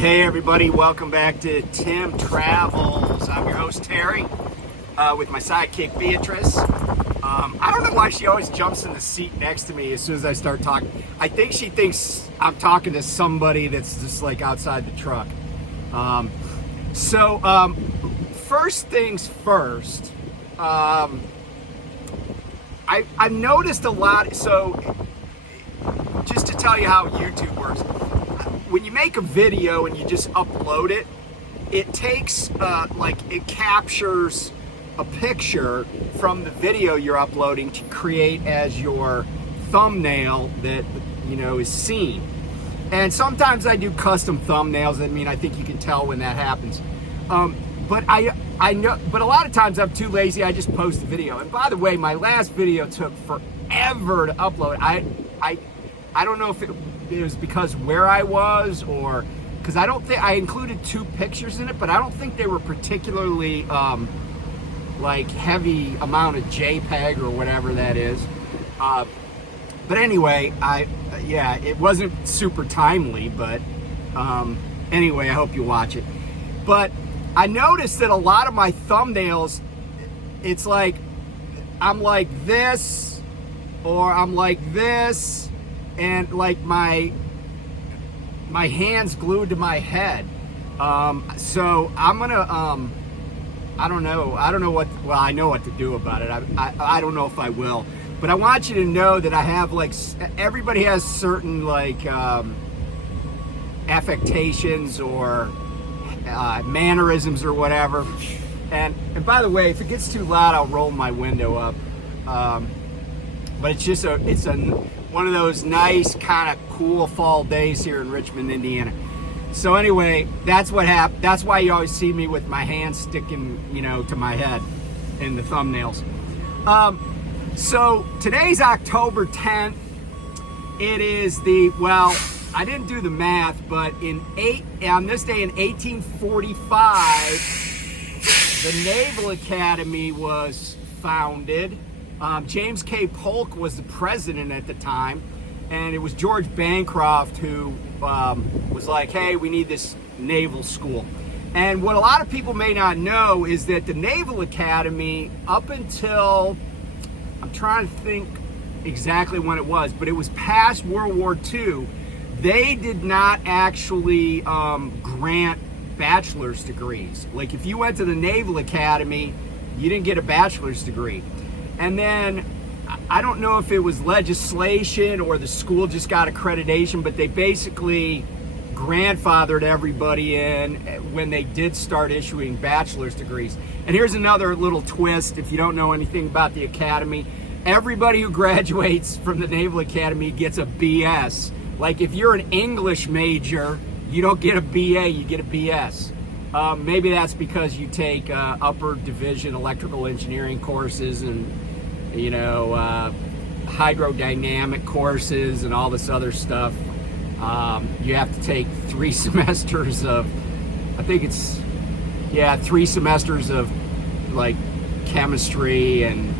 Hey everybody, welcome back to Tim Travels. I'm your host Terry with my sidekick Beatrice. I don't know why she always jumps in the seat next to me as soon as I start talking. I think she thinks I'm talking to somebody that's just like outside the truck. First things first, I noticed a lot, so just to tell you how YouTube works, when you make a video and you just upload it, it takes, it captures a picture from the video you're uploading to create as your thumbnail that, is seen. And sometimes I do custom thumbnails. I think you can tell when that happens. But I know, but a lot of times I'm too lazy. I just post the video. And by the way, my last video took forever to upload. I don't know if it was because where I was, or because I don't think I included 2 pictures in it, but I don't think they were particularly heavy amount of JPEG or whatever that is. But anyway, it wasn't super timely, but anyway, I hope you watch it. But I noticed that a lot of my thumbnails, it's like I'm like this, or I'm like this, and like my hands glued to my head. So I'm gonna I don't know what, well, I know what to do about it. I don't know if I will, but I want you to know that I have everybody has certain affectations or mannerisms or whatever. And by the way, if it gets too loud, I'll roll my window up. But it's just one of those nice kind of cool fall days here in Richmond, Indiana. So anyway, that's what happened. That's why you always see me with my hands sticking, to my head in the thumbnails. So today's October 10th. It is I didn't do the math, but on this day in 1845, the Naval Academy was founded. James K. Polk was the president at the time, and it was George Bancroft who was like, hey, we need this naval school. And what a lot of people may not know is that the Naval Academy, up until, I'm trying to think exactly when it was, but it was past World War II, they did not actually grant bachelor's degrees. Like if you went to the Naval Academy, you didn't get a bachelor's degree. And then, I don't know if it was legislation or the school just got accreditation, but they basically grandfathered everybody in when they did start issuing bachelor's degrees. And here's another little twist, if you don't know anything about the academy. Everybody who graduates from the Naval Academy gets a BS. Like if you're an English major, you don't get a BA, you get a BS. Maybe that's because you take upper division electrical engineering courses and hydrodynamic courses and all this other stuff. You have to take 3 semesters of, 3 semesters of chemistry, and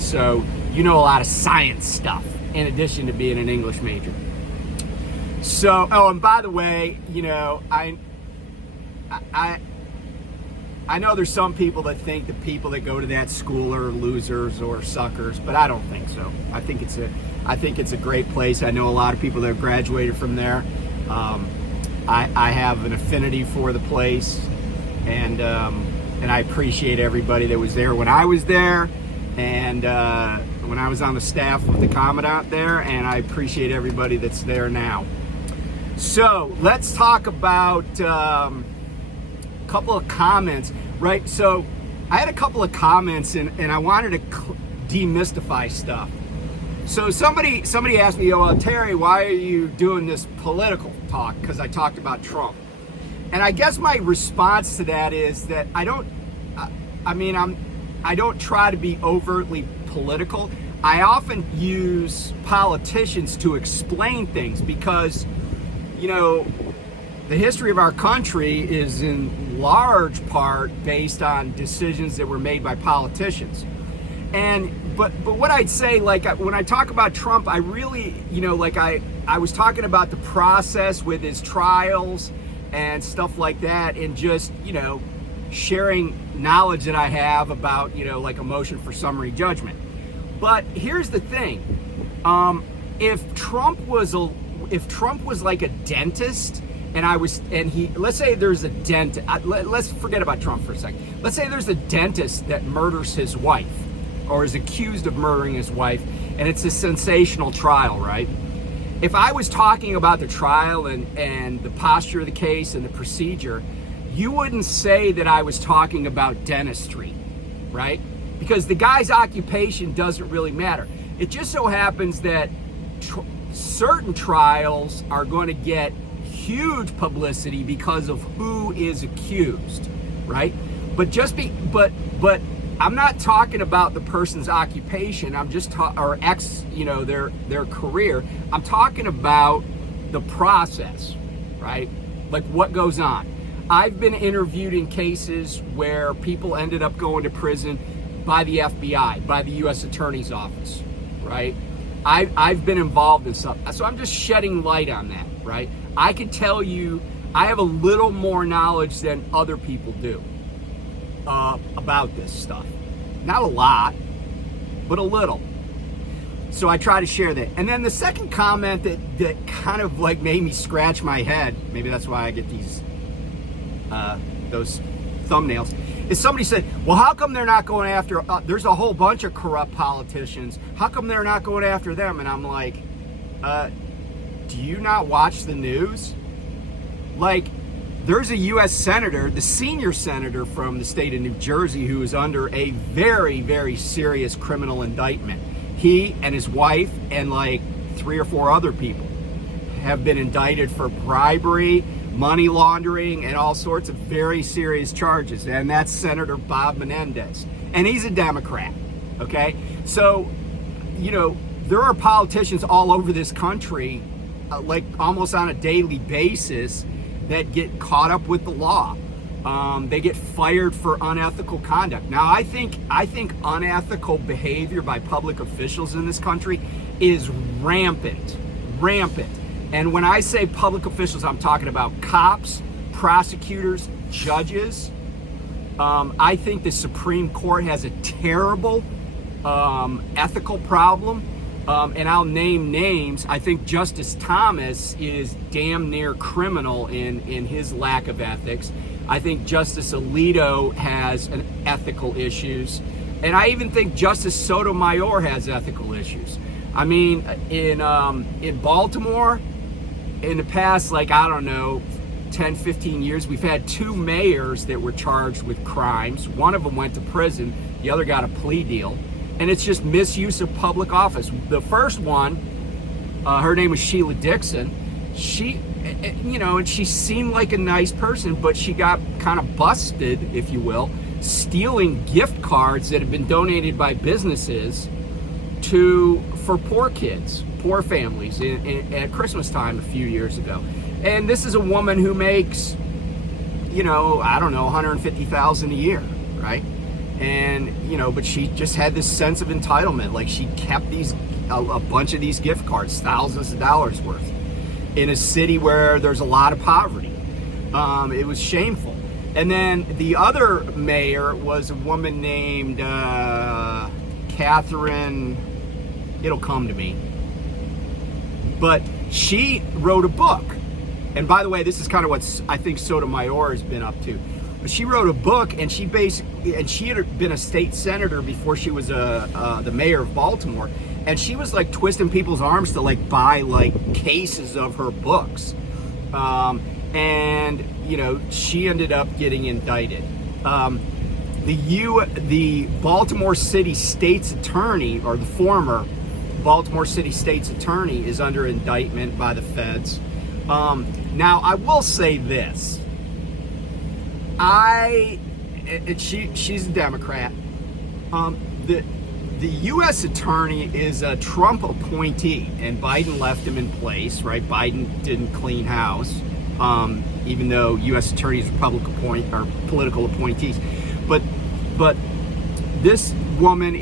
so a lot of science stuff in addition to being an English major. So, and by the way, I know there's some people that think the people that go to that school are losers or suckers, but I don't think so. I think it's a great place. I know a lot of people that have graduated from there. I have an affinity for the place, and I appreciate everybody that was there when I was there, and when I was on the staff with the Commandant there, and I appreciate everybody that's there now. So let's talk about couple of comments, right? So I had a couple of comments and I wanted to demystify stuff. So somebody asked me, well, Terry, why are you doing this political talk? Because I talked about Trump. And I guess my response to that is that I don't try to be overtly political. I often use politicians to explain things because, the history of our country is in large part based on decisions that were made by politicians. But what I'd say, when I talk about Trump, I really, I was talking about the process with his trials and stuff like that, and just, sharing knowledge that I have about, like a motion for summary judgment. But here's the thing. If Trump was like a dentist, let's say there's a dentist, let's forget about Trump for a second. Let's say there's a dentist that murders his wife, or is accused of murdering his wife, and it's a sensational trial, right? If I was talking about the trial and the posture of the case and the procedure, you wouldn't say that I was talking about dentistry, right? Because the guy's occupation doesn't really matter. It just so happens that certain trials are going to get huge publicity because of who is accused, right? But I'm not talking about the person's occupation. I'm just their career. I'm talking about the process, right? Like what goes on. I've been interviewed in cases where people ended up going to prison by the FBI, by the U.S. Attorney's Office, right? I've been involved in stuff. So I'm just shedding light on that, right? I can tell you I have a little more knowledge than other people do about this stuff. Not a lot, but a little. So I try to share that. And then the second comment that kind of like made me scratch my head, maybe that's why I get those thumbnails, is somebody said, well, how come they're not going after, there's a whole bunch of corrupt politicians. How come they're not going after them? And I'm like, do you not watch the news? Like, there's a U.S. senator, the senior senator from the state of New Jersey, who is under a very, very serious criminal indictment. He and his wife and like 3 or 4 other people have been indicted for bribery, money laundering, and all sorts of very serious charges. And that's Senator Bob Menendez. And he's a Democrat, okay? So, there are politicians all over this country, like almost on a daily basis, that get caught up with the law. They get fired for unethical conduct. Now, I think unethical behavior by public officials in this country is rampant. And when I say public officials, I'm talking about cops, prosecutors, judges. I think the Supreme Court has a terrible ethical problem. And I'll name names. I think Justice Thomas is damn near criminal in his lack of ethics. I think Justice Alito has an ethical issues. And I even think Justice Sotomayor has ethical issues. I mean, in Baltimore, in the past, 10, 15 years, we've had 2 mayors that were charged with crimes. One of them went to prison. The other got a plea deal. And it's just misuse of public office. The first one, her name was Sheila Dixon. She, and she seemed like a nice person, but she got kind of busted, if you will, stealing gift cards that had been donated by businesses for poor kids, poor families at Christmas time a few years ago. And this is a woman who makes, $150,000 a year, right? And, but she just had this sense of entitlement. Like, she kept a bunch of these gift cards, thousands of dollars worth, in a city where there's a lot of poverty. It was shameful. And then the other mayor was a woman named Catherine, it'll come to me. But she wrote a book. And by the way, this is kind of what I think Sotomayor has been up to. But she wrote a book, and she had been a state senator before she was the mayor of Baltimore, and she was like twisting people's arms to buy cases of her books, and she ended up getting indicted. The Baltimore City State's attorney, or the former Baltimore City State's attorney, is under indictment by the feds. Now, I will say this. She's a Democrat. The U.S. attorney is a Trump appointee, and Biden left him in place, right? Biden didn't clean house, even though U.S. attorneys are political appointees. But this woman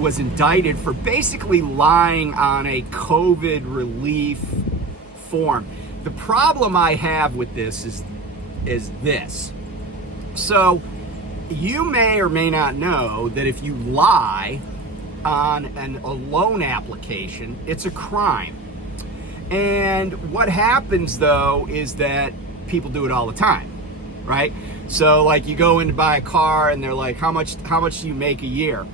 was indicted for basically lying on a COVID relief form. The problem I have with this is is this. So you may or may not know that if you lie on a loan application, it's a crime. And what happens though is that people do it all the time, right? So like you go in to buy a car and they're like, how much do you make a year?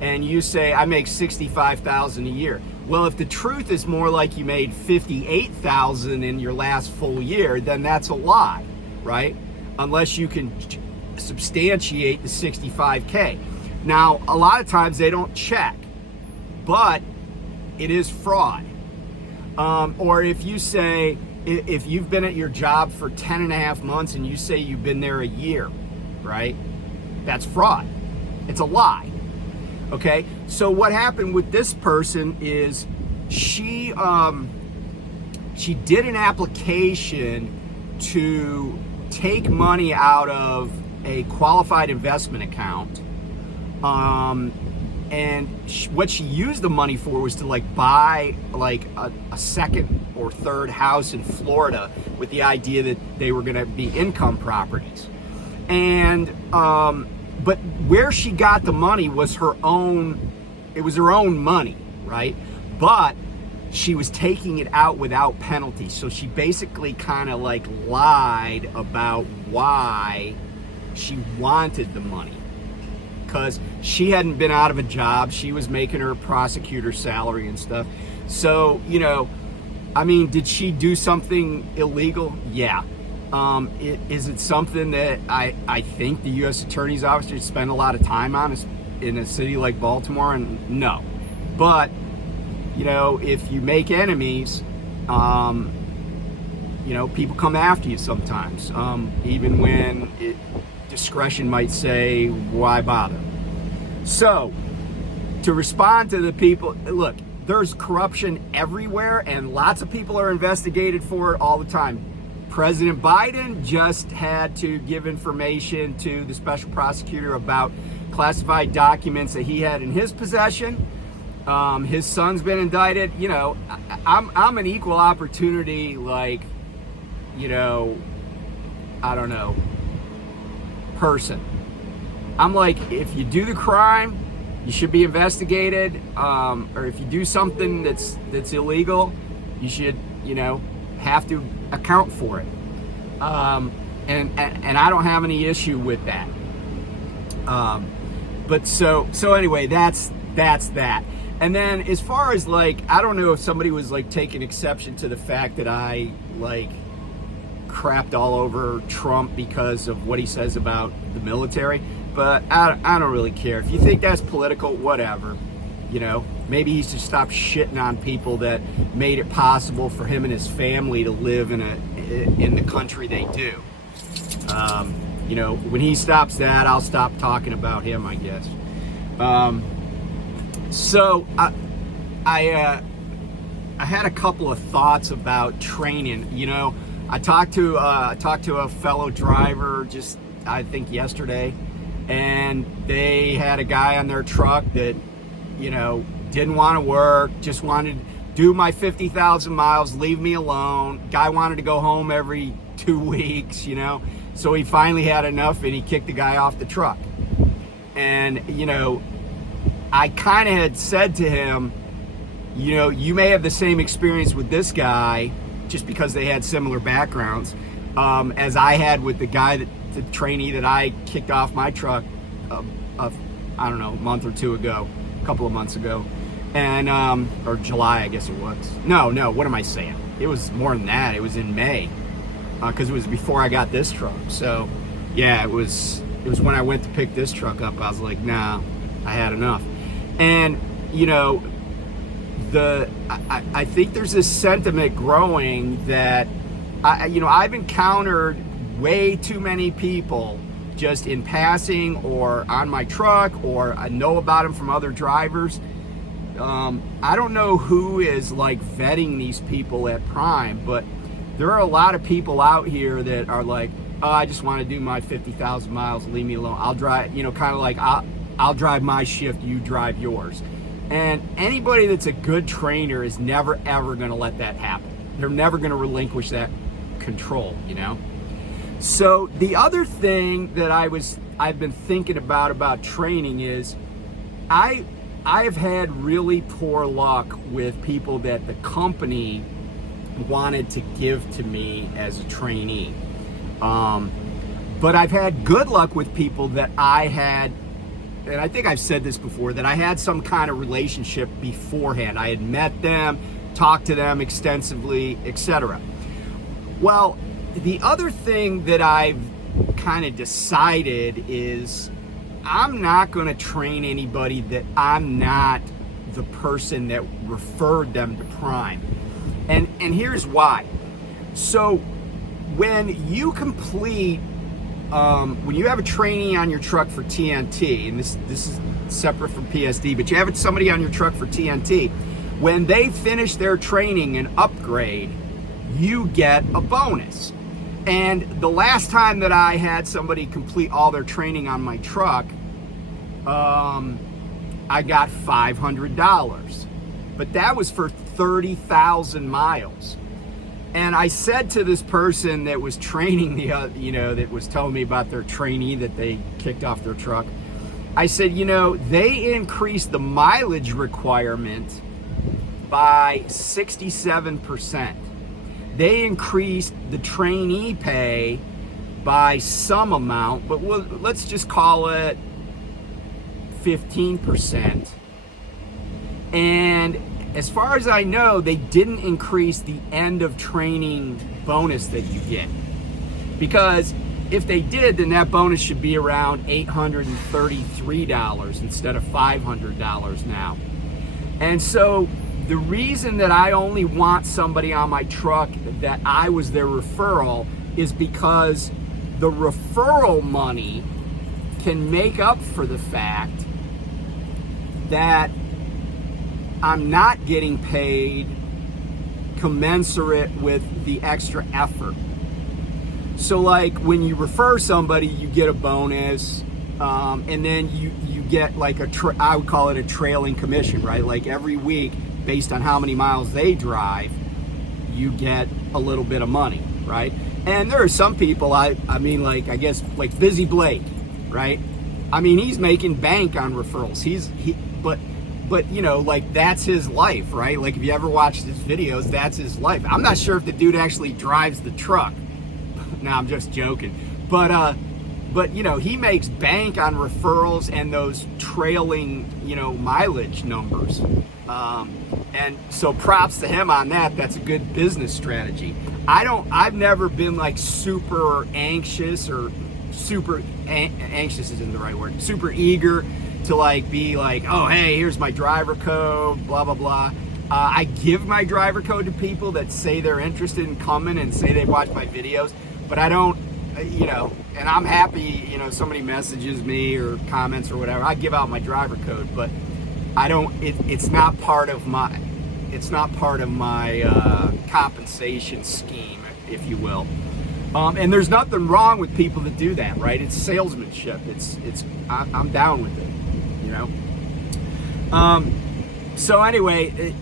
And you say, I make $65,000 a year. Well, if the truth is more like you made $58,000 in your last full year, then that's a lie, right? Unless you can substantiate the 65K. Now, a lot of times they don't check, but it is fraud. Or if you say, if you've been at your job for 10 and a half months and you say you've been there a year, right? That's fraud. It's a lie. Okay, so what happened with this person is she did an application to take money out of a qualified investment account, and what she used the money for was to like buy like a second or third house in Florida with the idea that they were going to be income properties, and but where she got the money was her own, it was her own money, right? But she was taking it out without penalty. So she basically kind of like lied about why she wanted the money. Because she hadn't been out of a job. She was making her prosecutor salary and stuff. So, you know, I mean, did she do something illegal? Yeah. Is it something that I think the U.S. Attorney's Office should spend a lot of time on in a city like Baltimore? And no. But, you know, if you make enemies, you know, people come after you sometimes, even when discretion might say, why bother? So, to respond to the people, look, there's corruption everywhere, and lots of people are investigated for it all the time. President Biden just had to give information to the special prosecutor about classified documents that he had in his possession. His son's been indicted. You know, I'm an equal opportunity, like, you know, I don't know, person. I'm like, if you do the crime, you should be investigated. Or if you do something that's illegal, you should, you know, have to account for it. And I don't have any issue with that. But so anyway, that's that. And then as far as like, I don't know if somebody was like taking exception to the fact that I like crapped all over Trump because of what he says about the military, but I don't really care. If you think that's political, whatever. You know, maybe he should stop shitting on people that made it possible for him and his family to live in the country they do. You know, when he stops that, I'll stop talking about him, I guess. So I had a couple of thoughts about training. You know, I talked to a fellow driver just, I think, yesterday, and they had a guy on their truck that, you know, didn't want to work, just wanted to do my 50,000 miles, leave me alone. Guy wanted to go home every 2 weeks, you know. So he finally had enough and he kicked the guy off the truck. And, you know, I kind of had said to him, you know, you may have the same experience with this guy just because they had similar backgrounds as I had with the guy, the trainee that I kicked off my truck, I don't know, a month or two ago. Couple of months ago, and or July, I guess it was. No, what am I saying? It was more than that. It was in May, because it was before I got this truck. So yeah, it was when I went to pick this truck up. I was like, nah, I had enough. And you know, I think there's this sentiment growing that I've encountered way too many people just in passing or on my truck, or I know about them from other drivers. I don't know who is like vetting these people at Prime, but there are a lot of people out here that are like, oh, I just want to do my 50,000 miles, leave me alone. I'll drive, you know, kind of like I'll drive my shift, you drive yours. And anybody that's a good trainer is never, ever going to let that happen. They're never going to relinquish that control, you know? So the other thing that I've been thinking about training is I've had really poor luck with people that the company wanted to give to me as a trainee. But I've had good luck with people that I had, and I think I've said this before, that I had some kind of relationship beforehand. I had met them, talked to them extensively, etc. Well, the other thing that I've kind of decided is I'm not going to train anybody that I'm not the person that referred them to Prime. And here's why. So when you complete, when you have a trainee on your truck for TNT, and this is separate from PSD, but you have somebody on your truck for TNT, when they finish their training and upgrade, you get a bonus. And the last time that I had somebody complete all their training on my truck, I got $500. But that was for 30,000 miles. And I said to this person that was training that was telling me about their trainee that they kicked off their truck, I said, they increased the mileage requirement by 67%. They increased the trainee pay by some amount, but let's just call it 15%. And as far as I know, they didn't increase the end of training bonus that you get. Because if they did, then that bonus should be around $833 instead of $500 now. And so the reason that I only want somebody on my truck that I was their referral is because the referral money can make up for the fact that I'm not getting paid commensurate with the extra effort. So like when you refer somebody, you get a bonus, and then you get like I would call it a trailing commission, right? Like every week, based on how many miles they drive, you get a little bit of money, right? And there are some people, I guess Busy Blake, right? I mean, he's making bank on referrals. But that's his life, right? Like if you ever watched his videos, that's his life. I'm not sure if the dude actually drives the truck. No, I'm just joking. But he makes bank on referrals and those trailing, mileage numbers. And so props to him on that. That's a good business strategy. I've never been like super anxious or anxious isn't the right word, super eager to be like, oh, hey, here's my driver code, blah, blah, blah. I give my driver code to people that say they're interested in coming and say they watch my videos, but I don't, and I'm happy, somebody messages me or comments or whatever, I give out my driver code, but I don't, it's not part of my compensation scheme, if you will. And there's nothing wrong with people that do that, right? It's salesmanship. I'm down with it, So anyway,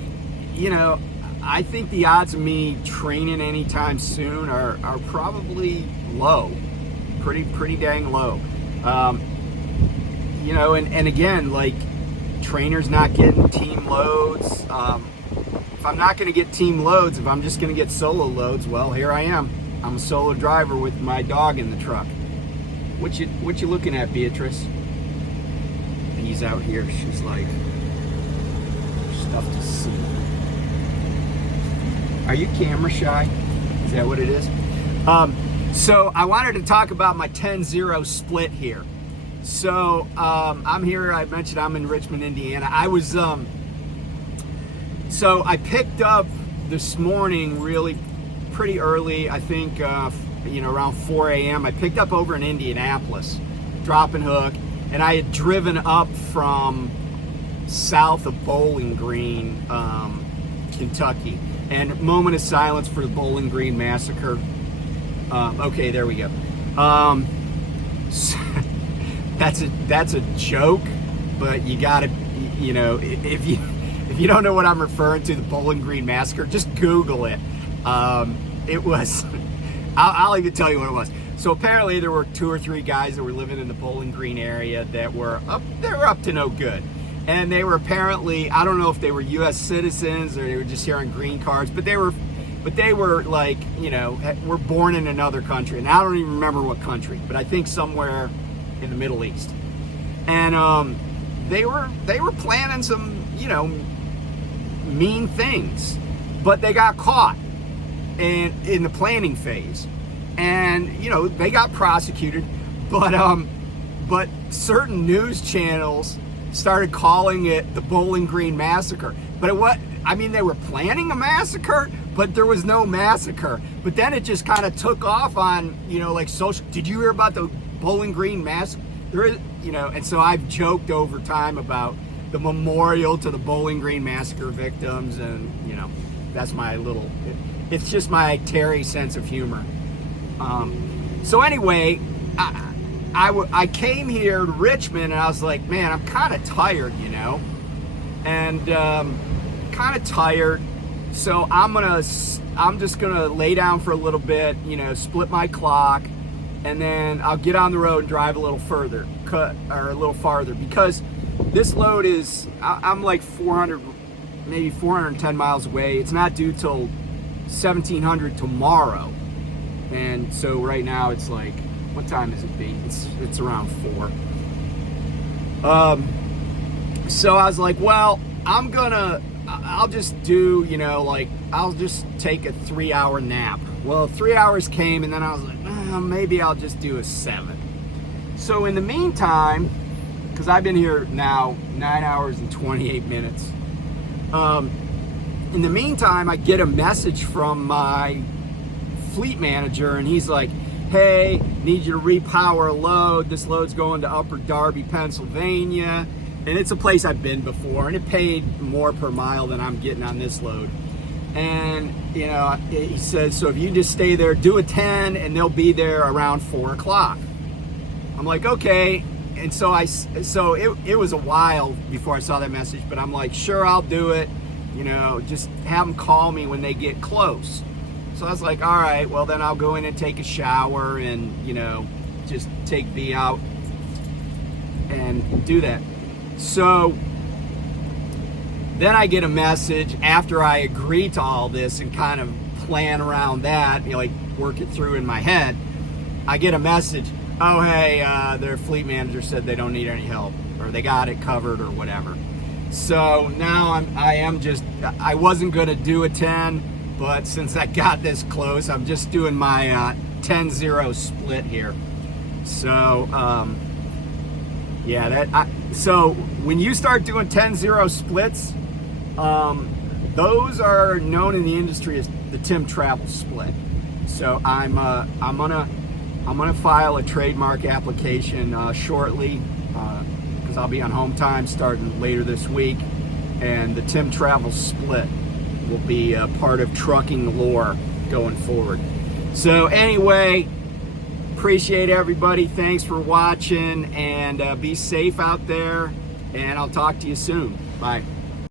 I think the odds of me training anytime soon are probably low, pretty dang low. And again, like trainers not getting team loads. If I'm not going to get team loads, if I'm just going to get solo loads, well, here I am. I'm a solo driver with my dog in the truck. What you looking at, Beatrice? He's out here. She's like, stuff to see. Are you camera shy? Is that what it is? So I wanted to talk about my 10-0 split here. So I'm here. I mentioned I'm in Richmond, Indiana. I was so I picked up this morning really pretty early. I think around 4 a.m. I picked up over in Indianapolis, drop and hook, and I had driven up from south of Bowling Green, Kentucky. And moment of silence for the Bowling Green massacre. Okay, there we go. That's a joke, but you gotta, if you don't know what I'm referring to, the Bowling Green massacre, just Google it. It was, I'll even tell you what it was. So apparently there were 2 or 3 guys that were living in the Bowling Green area that were up to no good. And they were apparently, I don't know if they were U.S. citizens or they were just here on green cards, but they were like, you know, were born in another country. And I don't even remember what country, but I think somewhere in the Middle East. And they were planning some, you know, mean things, but they got caught in the planning phase. And, you know, they got prosecuted, but certain news channels started calling it the Bowling Green Massacre. But they were planning a massacre, but there was no massacre. But then it just kind of took off on, you know, like social. Did you hear about the Bowling Green Massacre? There is, you know, and so I've joked over time about the memorial to the Bowling Green Massacre victims, and, you know, that's my little, it's just my Terry sense of humor. So anyway, I came here to Richmond, and I was like, man, I'm kind of tired, you know, and kind of tired. So I'm just gonna lay down for a little bit, you know, split my clock, and then I'll get on the road and drive a little further, a little farther, because this load is, I'm like 400, maybe 410 miles away. It's not due till 1700 tomorrow. And so right now it's like, what time is it be? It's around 4. So I was like, well, I'll just do, you know, like, I'll just take a 3-hour nap. Well, 3 hours came, and then I was like, maybe I'll just do a 7. So in the meantime, because I've been here now 9 hours and 28 minutes. In the meantime, I get a message from my fleet manager, and he's like, hey, need you to repower a load. This load's going to Upper Darby, Pennsylvania. And it's a place I've been before, and it paid more per mile than I'm getting on this load. And, you know, he says, so if you just stay there, do a 10, and they'll be there around 4 o'clock. I'm like, okay. And so it was a while before I saw that message, but I'm like, sure, I'll do it. You know, just have them call me when they get close. So I was like, all right, well, then I'll go in and take a shower and, you know, just take B out and do that. So then I get a message after I agree to all this and kind of plan around that, you know, like work it through in my head. I get a message, oh, hey, their fleet manager said they don't need any help, or they got it covered, or whatever. So now I wasn't going to do a 10, but since I got this close, I'm just doing my 10-0 split here. So, yeah, so when you start doing 10-0 splits, those are known in the industry as the Tim Travel split. So I'm gonna file a trademark application shortly, because I'll be on home time starting later this week, and the Tim Travel split will be part of trucking lore going forward. So anyway, appreciate everybody. Thanks for watching, and be safe out there, and I'll talk to you soon. Bye.